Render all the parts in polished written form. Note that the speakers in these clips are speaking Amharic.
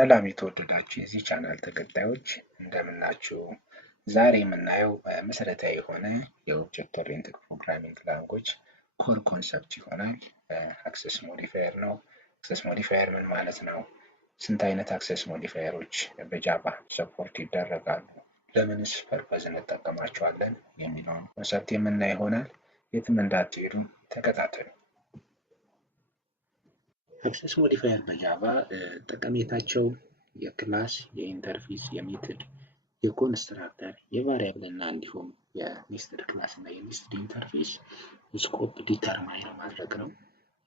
ሰላም የተወደዳችሁ የዚህ ቻናል ተከታዮች እንደምናችሁ። ዛሬ የምናየው መሰረታዊ የሆነ የኦብጀክት ኦሪየንትድ ፕሮግራሚንግ ላንጉዌጅ ኮር ኮንሰፕት ይሆናል። አክሰስ ሞዲፋየር ነው። አክሰስ ሞዲፋየር ምን ማለት ነው? ስንት አይነት አክሰስ ሞዲፋየሮች በጃቫ ሰፖርት ይደረጋሉ? ለምንስ ፐርፐዝ እንጠቀማቸዋለን? የሚለውን ኮንሰፕት የምናይ ይሆናል። የትም እንዳትሄዱ ተከታተሉ። አክሰስ ሞዲፋየር በጃቫ ጠቀሜታቸው የክላስ፣ የኢንተርፌስ፣ የሜትድ፣ የኮንስትራክተር፣ የቫሪያብል እና እንዲሁም የኔስትድ ክላስ እና የኔስትድ ኢንተርፌስ ስኮፕ ዲተርማይን ማድረግ ነው።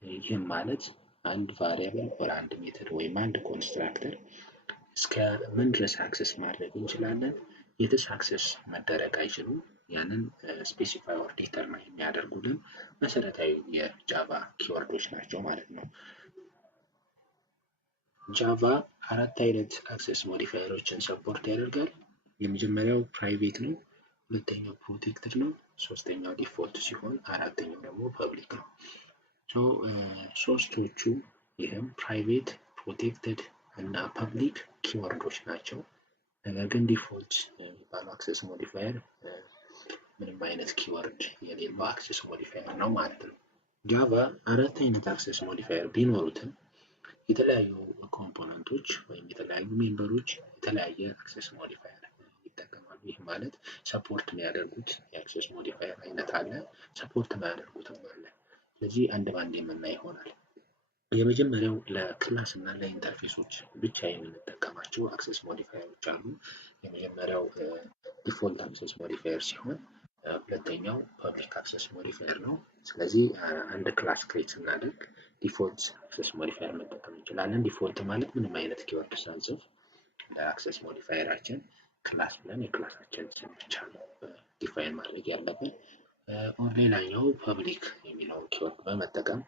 ይህም ማለት አንድ ቫሪያብል ወር አንድ ሜትድ ወይም አንድ ኮንስትራክተር እስከ ምን ድረስ አክሰስ ማድረግ እንችላለን፣ የትስ አክሰስ መደረግ አይችሉም፣ ያንን ስፔሲፋይ ኦር ዲተርማይን የሚያደርጉልን መሰረታዊ የጃቫ ኪወርዶች ናቸው ማለት ነው። ጃቫ አራት አይነት አክሰስ ሞዲፋየሮችን ሰፖርት ያደርጋል። የመጀመሪያው ፕራይቬት ነው፣ ሁለተኛው ፕሮቴክትድ ነው፣ ሶስተኛው ዲፎልት ሲሆን አራተኛው ደግሞ ፐብሊክ ነው። ሶስቶቹ ይህም ፕራይቬት፣ ፕሮቴክትድ እና ፐብሊክ ኪወርዶች ናቸው። ነገር ግን ዲፎልት የሚባለው አክሰስ ሞዲፋየር ምንም አይነት ኪወርድ የሌለው አክሰስ ሞዲፋየር ነው ማለት ነው። ጃቫ አራት አይነት አክሰስ ሞዲፋየር ቢኖሩትም የተለያዩ ኮምፖነንቶች ወይም የተለያዩ ሜምበሮች የተለያየ አክሰስ ሞዲፋየር ይጠቀማሉ። ይህ ማለት ሰፖርት የሚያደርጉት የአክሰስ ሞዲፋየር አይነት አለ፣ ሰፖርት የማያደርጉትም አለ። ስለዚህ አንድ ባንድ የምናይ ይሆናል። የመጀመሪያው ለክላስ እና ለኢንተርፌሶች ብቻ የምንጠቀማቸው አክሰስ ሞዲፋየሮች አሉ። የመጀመሪያው ዲፎልት አክሰስ ሞዲፋየር ሲሆን ሁለተኛው ፐብሊክ አክሰስ ሞዲፋየር ነው። ስለዚህ አንድ ክላስ ክሬት ስናደርግ ዲፎልት አክሰስ ሞዲፋየር መጠቀም እንችላለን። ዲፎልት ማለት ምንም አይነት ኪወርድ ሳንጽፍ ለአክሰስ ሞዲፋየራችን ክላስ ብለን የክላሳችን ስም ብቻ ነው ዲፋይን ማድረግ ያለብን። ሌላኛው ፐብሊክ የሚለውን ኪወርድ በመጠቀም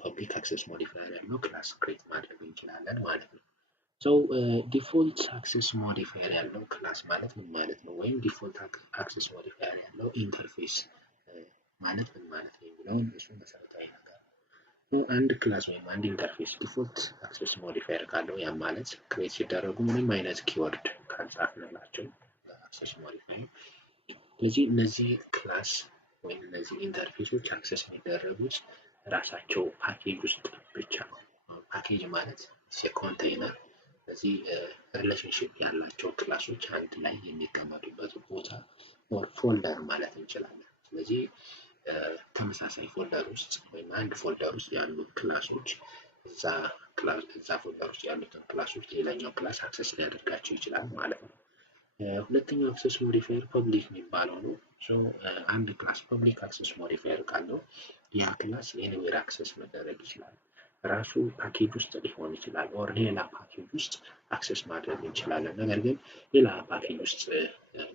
ፐብሊክ አክሰስ ሞዲፋየር ያለው ክላስ ክሬት ማድረግ እንችላለን ማለት ነው። ዲፎልት አክሰስ ሞዲፋየር ያለው ክላስ ማለት ምን ማለት ነው? ወይም ዲፎልት አክሰስ ሞዲፋየር ያለው ኢንተርፌስ ማለት ምን ማለት ነው የሚለውን እሱ መሰረታዊ ነገር ነው። አንድ ክላስ ወይም አንድ ኢንተርፌስ ዲፎልት አክሰስ ሞዲፋየር ካለው ያ ማለት ክሬት ሲደረጉ ምንም አይነት ኪወርድ ካልጻፍንላቸው አክሰስ ሞዲፋየር። ስለዚህ እነዚህ ክላስ ወይም እነዚህ ኢንተርፌሶች አክሰስ የሚደረጉት ራሳቸው ፓኬጅ ውስጥ ብቻ ነው። ፓኬጅ ማለት ኮንቴይነር፣ ስለዚህ ሪሌሽንሺፕ ያላቸው ክላሶች አንድ ላይ የሚቀመጡበት ቦታ ኦር ፎልደር ማለት እንችላለን። ስለዚህ ተመሳሳይ ፎልደር ውስጥ ወይም አንድ ፎልደር ውስጥ ያሉ ክላሶች እዛ ፎልደር ውስጥ ያሉትን ክላሶች ሌላኛው ክላስ አክሰስ ሊያደርጋቸው ይችላል ማለት ነው። ሁለተኛው አክሰስ ሞዲፋየር ፐብሊክ የሚባለው ነው። አንድ ክላስ ፐብሊክ አክሰስ ሞዲፋየር ካለው ያ ክላስ ኤኒዌር አክሰስ መደረግ ይችላል። ራሱ ፓኬጅ ውስጥ ሊሆን ይችላል ኦር ሌላ ፓኬጅ ውስጥ አክሰስ ማድረግ እንችላለን። ነገር ግን ሌላ ፓኬጅ ውስጥ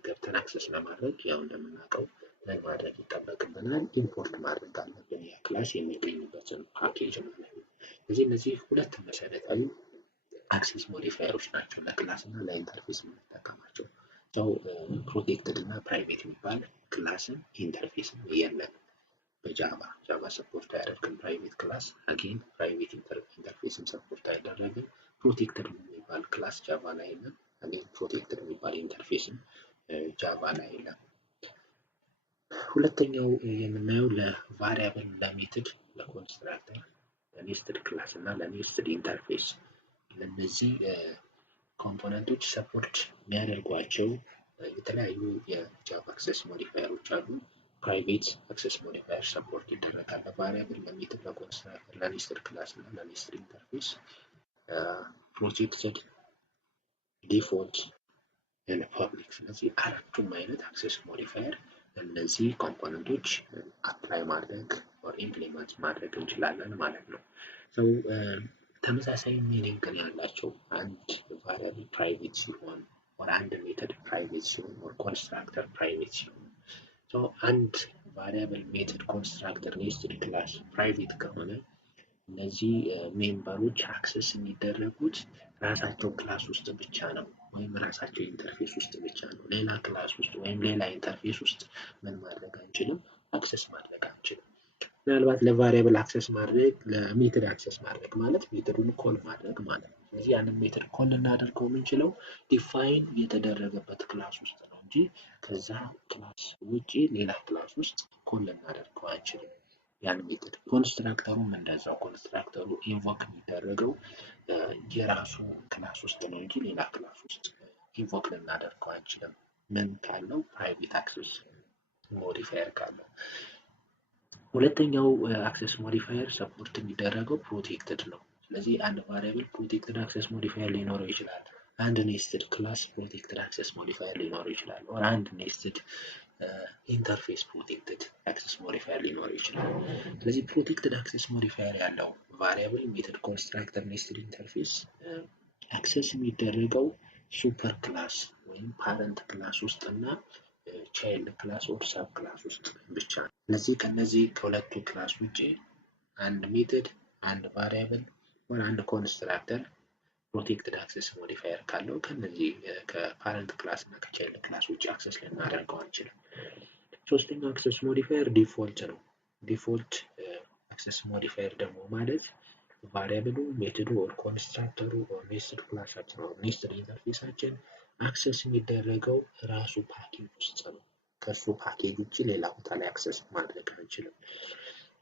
ገብተን አክሰስ ለማድረግ ያው እንደምናውቀው ምን ማድረግ ይጠበቅብናል? ኢምፖርት ማድረግ አለብን ያ ክላስ የሚገኝበትን ፓኬጅ ማለት ነው። ስለዚህ እነዚህ ሁለት መሰረታዊ አክሰስ ሞዲፋየሮች ናቸው ለክላስ እና ለኢንተርፌስ የምንጠቀማቸው። ፕሮቴክትድ እና ፕራይቬት የሚባል ክላስን ኢንተርፌስን የለም በጃቫ ሰፖርት አያደርግም። ፕራይቬት ክላስ አጌን ፕራይቬት ኢንተርፌስም ሰፖርት አይደረግም። ፕሮቴክትድ የሚባል ክላስ ጃቫ ላይ የለም። አጌን ፕሮቴክትድ የሚባል ኢንተርፌስም ጃቫ ላይ የለም። ሁለተኛው የምናየው ለቫሪያብል፣ ለሜትድ፣ ለኮንስትራክተር፣ ለኔስትድ ክላስ እና ለኔስትድ ኢንተርፌስ ለነዚህ ኮምፖነንቶች ሰፖርት የሚያደርጓቸው የተለያዩ የጃቫ አክሰስ ሞዲፋየሮች አሉ። ፕራይቬት አክሰስ ሞዲፋየር ሰፖርት ይደረጋል ለቫሪያብል፣ ለሜትድ፣ ለኮንስትራክተር፣ ለኔስትድ ክላስ እና ለኔስትድ ኢንተርፌስ። ፕሮቴክትድ፣ ዲፎልት እና ፐብሊክ። ስለዚህ አራቱም አይነት አክሰስ ሞዲፋየር እነዚህ ኮምፖነንቶች አፕላይ ማድረግ ኦር ኢምፕሊመንት ማድረግ እንችላለን ማለት ነው። ተመሳሳይ ሚኒንግ ያላቸው አንድ ቫሪያብል ፕራይቬት ሲሆን ኦር አንድ ሜተድ ፕራይቬት ሲሆን ኦር ኮንስትራክተር ፕራይቬት ሲሆን አንድ ቫሪያብል፣ ሜተድ፣ ኮንስትራክተር፣ ኔስትድ ክላስ ፕራይቬት ከሆነ እነዚህ ሜምበሮች አክሰስ የሚደረጉት ራሳቸው ክላስ ውስጥ ብቻ ነው ወይም ራሳቸው ኢንተርፌስ ውስጥ ብቻ ነው። ሌላ ክላስ ውስጥ ወይም ሌላ ኢንተርፌስ ውስጥ ምን ማድረግ አንችልም? አክሰስ ማድረግ አንችልም። ምናልባት ለቫሪያብል አክሰስ ማድረግ ለሜትድ አክሰስ ማድረግ ማለት ሜትዱን ኮል ማድረግ ማለት ነው። ስለዚህ ያንን ሜትድ ኮል ልናደርገው የምንችለው ዲፋይን የተደረገበት ክላስ ውስጥ ነው እንጂ ከዛ ክላስ ውጪ ሌላ ክላስ ውስጥ ኮል ልናደርገው አንችልም። ያን ሜትድ ኮንስትራክተሩም እንደዛው ኮንስትራክተሩ ኢንቮክ የሚደረገው የራሱ ክላስ ውስጥ ነው እንጂ ሌላ ክላስ ውስጥ ኢንቮክ ልናደርገው አንችልም። ምን ካለው ፕራይቬት አክሰስ ሞዲፋየር ካለው። ሁለተኛው አክሰስ ሞዲፋየር ሰፖርት የሚደረገው ፕሮቴክትድ ነው። ስለዚህ አንድ ቫሪያብል ፕሮቴክትድ አክሰስ ሞዲፋየር ሊኖረው ይችላል። አንድ ኔስትድ ክላስ ፕሮቴክትድ አክሰስ ሞዲፋየር ሊኖረው ይችላል። ኦር አንድ ኔስትድ ኢንተርፌስ ፕሮቴክትድ አክሰስ ሞዲፋየር ሊኖረው ይችላል። ስለዚህ ፕሮቴክትድ አክሰስ ሞዲፋየር ያለው ቫሪያብል ሜትድ ኮንስትራክተር ኔስትድ ኢንተርፌስ አክሰስ የሚደረገው ሱፐር ክላስ ወይም ፓረንት ክላስ ውስጥ እና ቻይልድ ክላስ ኦር ሰብ ክላስ ውስጥ ብቻ ነው። ስለዚህ ከነዚህ ከሁለቱ ክላስ ውጪ አንድ ሜትድ፣ አንድ ቫሪያብል ወይ አንድ ኮንስትራክተር ፕሮቴክትድ አክሰስ ሞዲፋየር ካለው ከነዚህ ከፓረንት ክላስ እና ከቻይልድ ክላስ ውጪ አክሰስ ልናደርገው አንችልም። ሶስተኛው አክሰስ ሞዲፋየር ዲፎልት ነው። ዲፎልት አክሰስ ሞዲፋየር ደግሞ ማለት ቫሪያብሉ፣ ሜትዱ ኦር ኮንስትራክተሩ ኦር ኔስትድ ክላሳችን ኦር ኔስትድ ኢንተርፌሳችን አክሰስ የሚደረገው ራሱ ፓኬጅ ውስጥ ነው። ከሱ ፓኬጅ ውጭ ሌላ ቦታ ላይ አክሰስ ማድረግ አንችልም።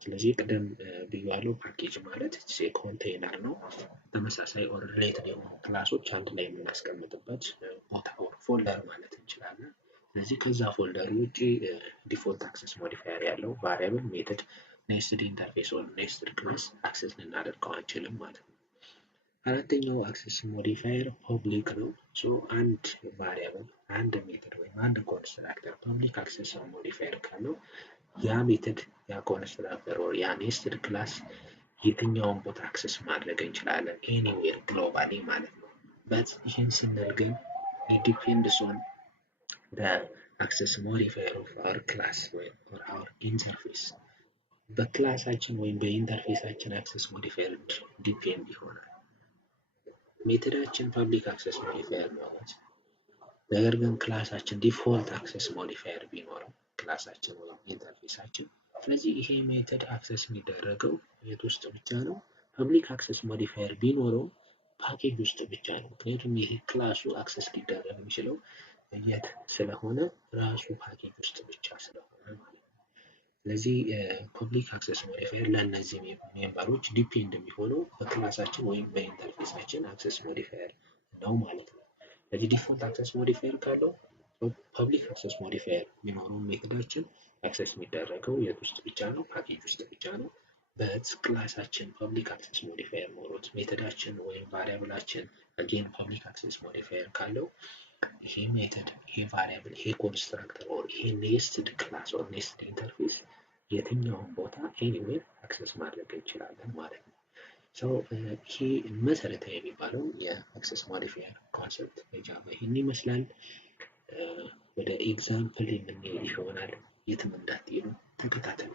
ስለዚህ ቅድም ብያለሁ ፓኬጅ ማለት ኮንቴይነር ነው። ተመሳሳይ ኦር ሪሌትድ የሆኑ ክላሶች አንድ ላይ የምናስቀምጥበት ቦታ ኦር ፎልደር ማለት እንችላለን። ስለዚህ ከዛ ፎልደር ውጭ ዲፎልት አክሰስ ሞዲፋየር ያለው ቫሪያብል፣ ሜትድ፣ ኔስትድ ኢንተርፌስ ኦር ኔስትድ ክላስ አክሰስ ልናደርገው አንችልም ማለት ነው። አራተኛው አክሰስ ሞዲፋየር ፐብሊክ ነው። አንድ ቫሪያብል፣ አንድ ሜትድ ወይም አንድ ኮንስትራክተር ፐብሊክ አክሰስ ሞዲፋየር ካለው ያ ሜትድ፣ ያ ኮንስትራክተር ኦር ያ ኔስትድ ክላስ የትኛውን ቦታ አክሰስ ማድረግ እንችላለን ኤኒዌር ግሎባሊ ማለት ነው። በት ይህን ስንል ግን it depends on the access modifier of our class or our interface በክላሳችን ወይም በኢንተርፌሳችን አክሰስ ሞዲፋየር ዲፔንድ ይሆናል። ሜትዳችን ፐብሊክ አክሰስ ሞዲፋየር ማለት ነገር ግን ክላሳችን ዲፎልት አክሰስ ሞዲፋየር ቢኖረው ክላሳችን ወይም ኢንተርፌሳችን፣ ስለዚህ ይሄ ሜትድ አክሰስ የሚደረገው የት ውስጥ ብቻ ነው? ፐብሊክ አክሰስ ሞዲፋየር ቢኖረው ፓኬጅ ውስጥ ብቻ ነው። ምክንያቱም ይሄ ክላሱ አክሰስ ሊደረግ የሚችለው የት ስለሆነ ራሱ ፓኬጅ ውስጥ ብቻ ስለሆነ ማለት ነው። ስለዚህ ፐብሊክ አክሰስ ሞዲፋየር ለእነዚህ ሜምበሮች ዲፔንድ የሚሆነው በክላሳችን ወይም በኢንተርፌሳችን አክሰስ ሞዲፋየር ነው ማለት ነው። ስለዚህ ዲፎልት አክሰስ ሞዲፋየር ካለው ፐብሊክ አክሰስ ሞዲፋየር የሚኖረው ሜትዳችን አክሰስ የሚደረገው የት ውስጥ ብቻ ነው? ፓኬጅ ውስጥ ብቻ ነው። በክላሳችን ፐብሊክ አክሰስ ሞዲፋየር ኖሮት ሜትዳችን ወይም ቫሪያብላችን አጌን ፐብሊክ አክሰስ ሞዲፋየር ካለው ይሄ ሜትድ፣ ይሄ ቫሪያብል፣ ይሄ ኮንስትራክተር ኦር ይሄ ኔስትድ ክላስ ኦር ኔስትድ ኢንተርፌስ የትኛውን ቦታ ኤኒዌር አክሰስ ማድረግ እንችላለን ማለት ነው። ይሄ መሰረታዊ የሚባለው የአክሰስ ሞዲፋየር ኮንሰፕት በጃቫ ይህን ይመስላል። ወደ ኤግዛምፕል የምንሄድ ይሆናል። የትም እንዳትሄዱ ተከታተሉ።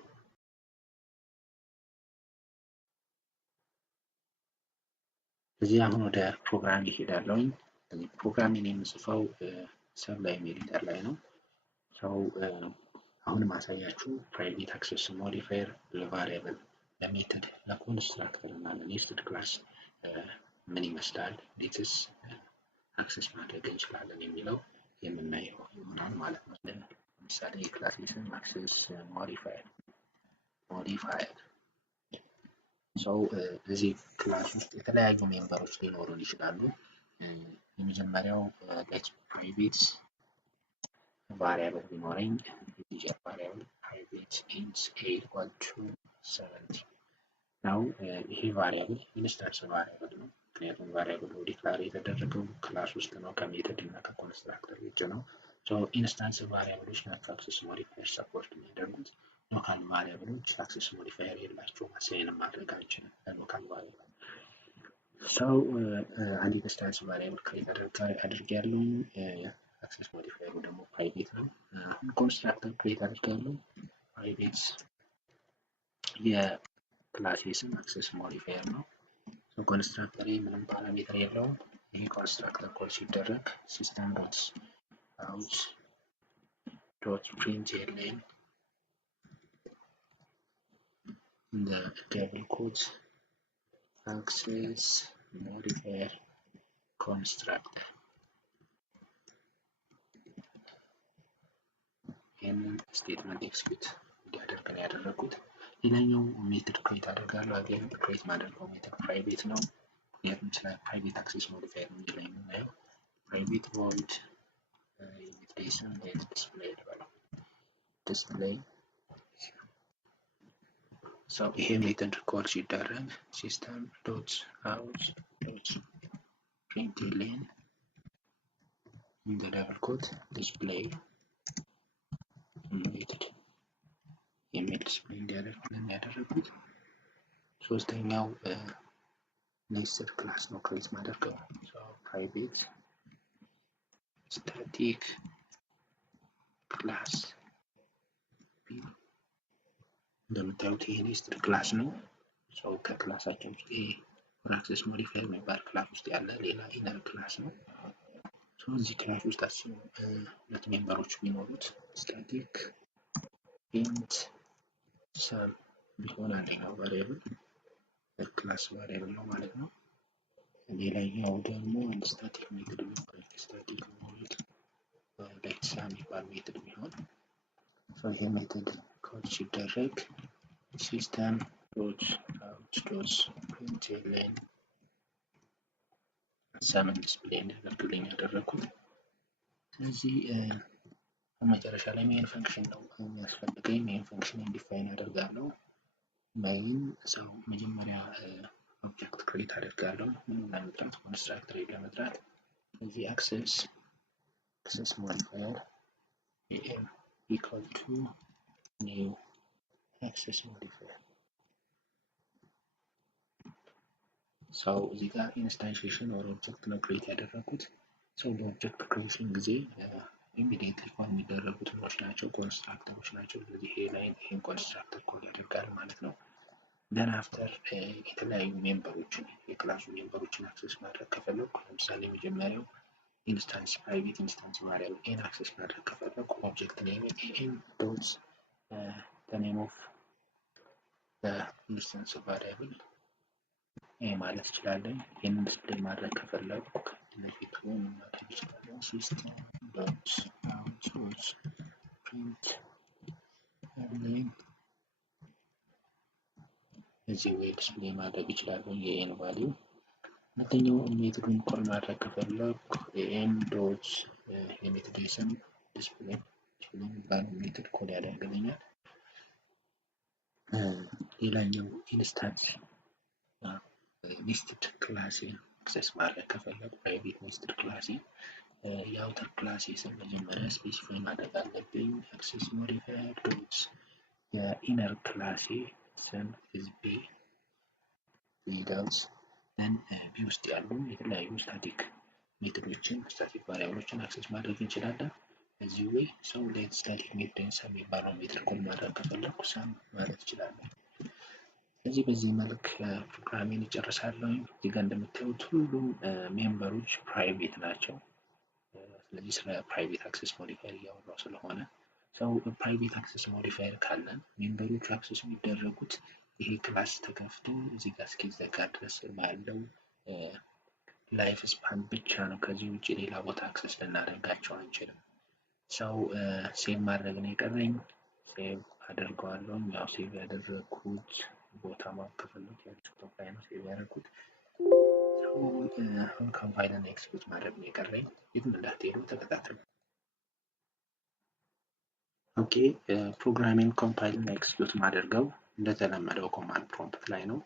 እዚህ አሁን ወደ ፕሮግራም ይሄዳለሁ። ፕሮግራሚን የምጽፈው ሰብላይም ኤዲተር ላይ ነው። አሁን ማሳያችሁ ፕራይቬት አክሰስ ሞዲፋየር ለቫሪያብል፣ ለሜትድ፣ ለኮንስትራክተር እና ለኔስትድ ክላስ ምን ይመስላል፣ እንዴትስ አክሰስ ማድረግ እንችላለን የሚለው የምናየው ይሆናል ማለት ነው። ለምሳሌ የክላስ ስም አክሰስ ሞዲፋየር እዚህ ክላስ ውስጥ የተለያዩ ሜምበሮች ሊኖሩን ይችላሉ። የመጀመሪያው ፕራይቬት ቫሪያብል ቢኖረኝ ኢንቲጀር ቫሪያብል ፕራይቬት ኢንት a=70 ነው። ይሄ ቫሪያብል ኢንስታንስ ቫሪያብል ነው። ምክንያቱም ቫሪያብሉ ዲክላር የተደረገው ክላስ ውስጥ ነው፣ ከሜትድ እና ከኮንስትራክተር ውጭ ነው። ኢንስታንስ ቫሪያብሎች ናቸው አክሰስ ሞዲፋየር ሰፖርት የሚያደርጉት። ሎካል ቫሪያብሎች አክሰስ ሞዲፋየር የላቸውም፣ አሳይን ማድረግ አንችልም ለሎካል ቫሪያብል። አንድ ኢንስታንስ ቫሪያብል ክሬት አድርጌያለሁ። አክሰስ ሞዲፋየሩ ደግሞ ፕራይቬት ነው። አሁን ኮንስትራክተር ክሬት አድርጌያለሁ። ፕራይቬት የክላስ ስም አክሰስ ሞዲፋየር ነው። ኮንስትራክተር ምንም ፓራሜትር የለውም። ይሄ ኮንስትራክተር ኮል ሲደረግ ሲስተም ዶት ፕሪንት ኤልን the double quotes access modifier constructor ይህንን ስቴትመንት ኤክስኪዩት እንዲያደርግ ነው ያደረኩት። ሌላኛው ሜትድ ክሬት አደርጋለሁ። አገን ክሬት ማድረገው ሜትድ ፕራይቬት ነው። ምክንያቱም ስለ ፕራይቬት አክሰስ ሞዲፋየር ነው ላይ የምናየው። ፕራይቬት ቮይድ ኢንቪቴሽን ሌት ዲስፕሌይ ይባላል። ዲስፕሌይ ሰው ይሄ ሜትድ ኮል ሲደረግ ሲስተም ዶት አውት ዶት println in the double quote display ሜትድ የሚል ዲስፕሌይ እንዲያደርግልን ያደረጉት። ሶስተኛው ኔስተድ ክላስ ነው ክሬት ማድረገው። ፕራይቬት ስታቲክ ክላስ እንደምታዩት ይሄ ኔስተድ ክላስ ነው። ከክላሳችን ውስጥ አክሰስ ሞዲፋየር የሚባል ክላስ ውስጥ ያለ ሌላ ኢነር ክላስ ነው። እዚህ ክላስ ውስጥ ሁለት ሜምበሮች ቢኖሩት ስታቲክ ኢንት ሰም ቢሆን አንደኛው ቫሪያብል ክላስ ቫሪያብል ነው ማለት ነው። ሌላኛው ደግሞ አንድ ስታቲክ ሜትድ ቢሆን ስታቲክ ቮይድ ሌት ሰም የሚባል ሜትድ ቢሆን ይሄ ሜትድ ኮል ሲደረግ ሲስተም ዶት አውት ዶት println ሰምን ዲስፕሌይ እንዲያደርግልኝ ያደረኩት። ስለዚህ በመጨረሻ ላይ ሜን ፈንክሽን ነው የሚያስፈልገኝ። ሜን ፈንክሽን ዲፋይን አደርጋለሁ። ሜን ሰው መጀመሪያ ኦብጀክት ክሬት አደርጋለሁ ለመጥራት ኮንስትራክተር ለመጥራት። ስለዚህ access modifier am equal to new access modifier ሰው እዚህ ጋር ኢንስታንሺዬሽን ኦር ኦብጀክት ነው ክሬት ያደረኩት። ሰው በኦብጀክት ክሬሽን ጊዜ ኢሚዲየትሊ ኮል የሚደረጉት ኖች ናቸው ኮንስትራክተሮች ናቸው። ስለዚህ ይሄ ላይ ይሄን ኮንስትራክተር ኮል ያደርጋል ማለት ነው። then after የተለያዩ ሜምበሮችን የክላሱ ሜምበሮችን አክሰስ ማድረግ ከፈለኩ ለምሳሌ መጀመሪያው ኢንስታንስ ፕራይቬት ኢንስታንስ ቫሪያብል ኤን አክሰስ ማድረግ ከፈለኩ ኦብጀክት ኔም ኤን ዶት the name of the instance variable ኤ ማለት እችላለሁ። ይሄንን ዲስፕሌይ ማድረግ ከፈለኩ ለፊቱ ማድረግ እችላለሁ ሲስተም ዶት አውት ዶት ፕሪንት ኔም እዚህ ወይ ዲስፕሌይ ማድረግ እችላለሁ የኤን ቫልዩ። ሁለተኛው ሜትዱን ኮል ማድረግ ከፈለኩ ኤን ዶት የሜትድ ስም ዲስፕሌይ የሚባል ሜትድ ኮል ያደርግልኛል። ሌላኛው ኢንስታንስ ኔስትድ ክላስ አክሰስ ማድረግ ከፈለኩ ፕራይቬት ኔስትድ ክላስ የአውተር ክላስ ስም መጀመሪያ ስፔሲፋይ ማድረግ አለብኝ። አክሰስ ሞዲፋየር ዶት የኢነር ክላስ ስም is b ዊዳውት then b ውስጥ ያሉ የተለያዩ ስታቲክ ሜትዶችን ስታቲክ ቫሪያብሎችን አክሰስ ማድረግ እንችላለን። እዚህ ወይ ሰው ሌት ስታቲክ ሜትድ ሰም የሚባለው ሜትድ ኮል ማድረግ ከፈለኩ ሰም ማለት እችላለሁ። ስለዚህ በዚህ መልክ ፕሮግራሚንግ እጨርሳለሁ። እዚህ ጋር እንደምታዩት ሁሉም ሜምበሮች ፕራይቬት ናቸው። ስለዚህ ስለ ፕራይቬት አክሰስ ሞዲፋየር እያወራሁ ስለሆነ ሰው ፕራይቬት አክሰስ ሞዲፋየር ካለን ሜምበሮቹ አክሰስ የሚደረጉት ይሄ ክላስ ተከፍቶ እዚህ ጋር እስኪዘጋ ድረስ ባለው ላይፍ ስፓን ብቻ ነው። ከዚህ ውጪ ሌላ ቦታ አክሰስ ልናደርጋቸው አንችልም። ሰው ሴቭ ማድረግ ነው የቀረኝ። ሴቭ አደርገዋለሁ። ያው ሴቭ ያደረኩት ቦታ ማከፈሉት የዲስክቶፕ ላይ ነው ሴቭ ያደረኩት። ሰው አሁን ኮምፓይል እና ኤክስኪዩት ማድረግ ነው የቀረኝ። የትም እንዳትሄዱ ተከታተሉ። ኦኬ ፕሮግራሚንግ ኮምፓይል እና ኤክስኪዩት ማድረገው እንደተለመደው ኮማንድ ፕሮምፕት ላይ ነው።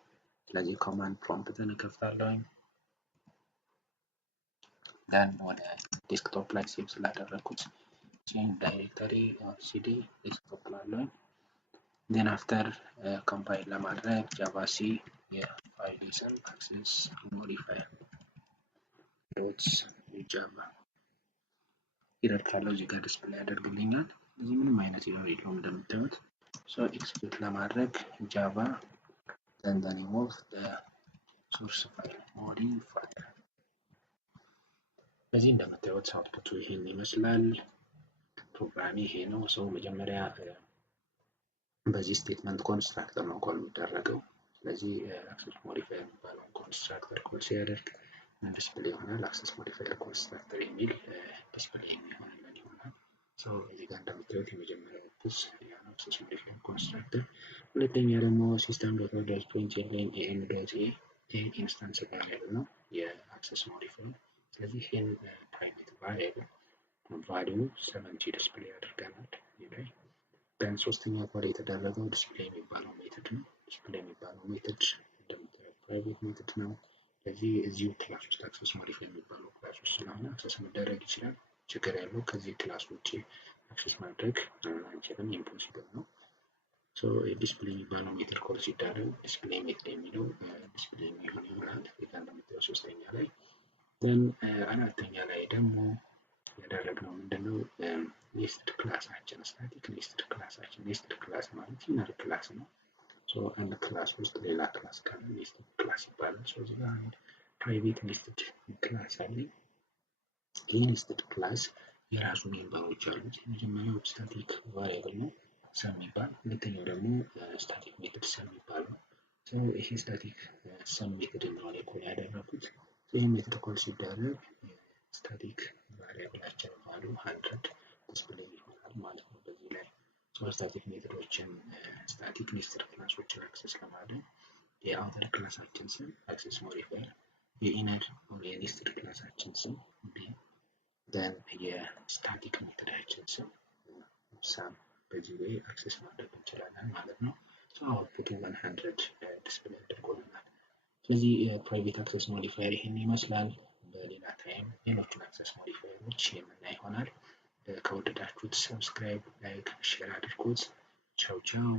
ስለዚህ ኮማንድ ፕሮምፕትን እከፍታለሁ። then ወደ ዴስክቶፕ ላይ ሴቭ ስላደረኩት change directory cd ዴስክቶፕ ላይ then after compile ለማድረግ javac የፋይል ስም access modifier ዶት java ኢረር ካለው እዚህ ጋር ዲስፕሌይ ያደርግልኛል። እዚህ ምንም አይነት ኢረር የለውም እንደምታዩት። so ኤክስኪዩት ለማድረግ java then the name of the source file modifier በዚህ እንደምታዩት አውትፑቱ ይሄን ይመስላል። ፕሮግራም ይሄ ነው። ሰው መጀመሪያ በዚህ ስቴትመንት ኮንስትራክተር ነው ኮል የሚደረገው። ስለዚህ አክሰስ ሞዲፋየር የሚባለውን ኮንስትራክተር ኮል ሲያደርግ ዲስፕሌይ ይሆናል። አክሰስ ሞዲፋየር ኮንስትራክተር የሚል ዲስፕሌይ የሚሆንልን ይሆናል። እዚህ ጋር እንደምታዩት የመጀመሪያው ፒስ አክሰስ ሞዲፋየር ኮንስትራክተር፣ ሁለተኛ ደግሞ ሲስተም ዶት አውት ዶት ፕሪንትልን ኤን ዶት ኤ ኢንስታንስ ቫሪያብል ነው የአክሰስ ሞዲፋየር። ስለዚህ ይህን ፕራይቬት ቫሪያብል ቫሊዩ 70 ዲስፕሌይ አድርገናል ይላል። ደን ሶስተኛው ኮል የተደረገው ዲስፕሌይ የሚባለው ሜተድ ነው። ዲስፕሌይ የሚባለው ሜተድ እንደምታዩት ፕራይቬት ሜተድ ነው። ስለዚህ እዚሁ ክላስ ውስጥ አክሰስ ሞዲፋይ የሚባለው ክላስ ውስጥ ስለሆነ አክሰስ መደረግ ይችላል። ችግር ያለው ከዚህ ክላስ ውጪ አክሰስ ማድረግ አንችልም፣ ኢምፖሲብል ነው። ዲስፕሌይ የሚባለው ሜተድ ኮል ሲደረግ ዲስፕሌይ ሜተድ የሚለው ዲስፕሌይ የሚሆን ይሆናል። እዚህ ጋር እንደምታዩት ሶስተኛ ላይ ደን አራተኛ ላይ ደግሞ ያደረግነው ምንድነው ኔስትድ ክላሳችን ስታቲክ ኔስትድ ክላሳችን ኔስትድ ክላስ ማለት ኢነር ክላስ ነው። አንድ ክላስ ውስጥ ሌላ ክላስ ካለ ኔስትድ ክላስ ይባላል። እዚህ ጋር አንድ ፕራይቬት ኔስትድ ክላስ አለ። ይህ ኔስትድ ክላስ የራሱ ሜምበሮች አሉት። የመጀመሪያው ስታቲክ ቫሪያብል ነው ሰም የሚባል፣ ሁለተኛው ደግሞ ስታቲክ ሜትድ ሰም የሚባል ነው። ይሄ ስታቲክ ሰም ሜትድ እንደሆነ ኮል ያደረኩት ይህ ሜትድ ኮል ሲደረግ ስታቲክ ቫሪያብላችን ቫልዩ 100 ዲስፕሌይ ይሆናል ማለት ነው። በዚህ ላይ ስታቲክ ሜትዶችን ስታቲክ ኔስትድ ክላሶችን አክሰስ ለማድረግ የአውተር ክላሳችን ስም አክሰስ ሞዲፋየር፣ የኢነር የኔስትድ ክላሳችን ስም ቢ፣ ደን የስታቲክ ሜትዳችን ስም ሳም፣ በዚህ ላይ አክሰስ ማድረግ እንችላለን ማለት ነው። አውትፑቱ 100 ዲስፕሌይ አድርጎልናል። ስለዚህ የፕራይቬት አክሰስ ሞዲፋየር ይህን ይመስላል። በሌላ ታይም ሌሎችን አክሰስ ሞዲፋየሮች የምናይ ይሆናል። ከወደዳችሁት ሰብስክራይብ፣ ላይክ፣ ሼር አድርጉት። ቻው ቻው።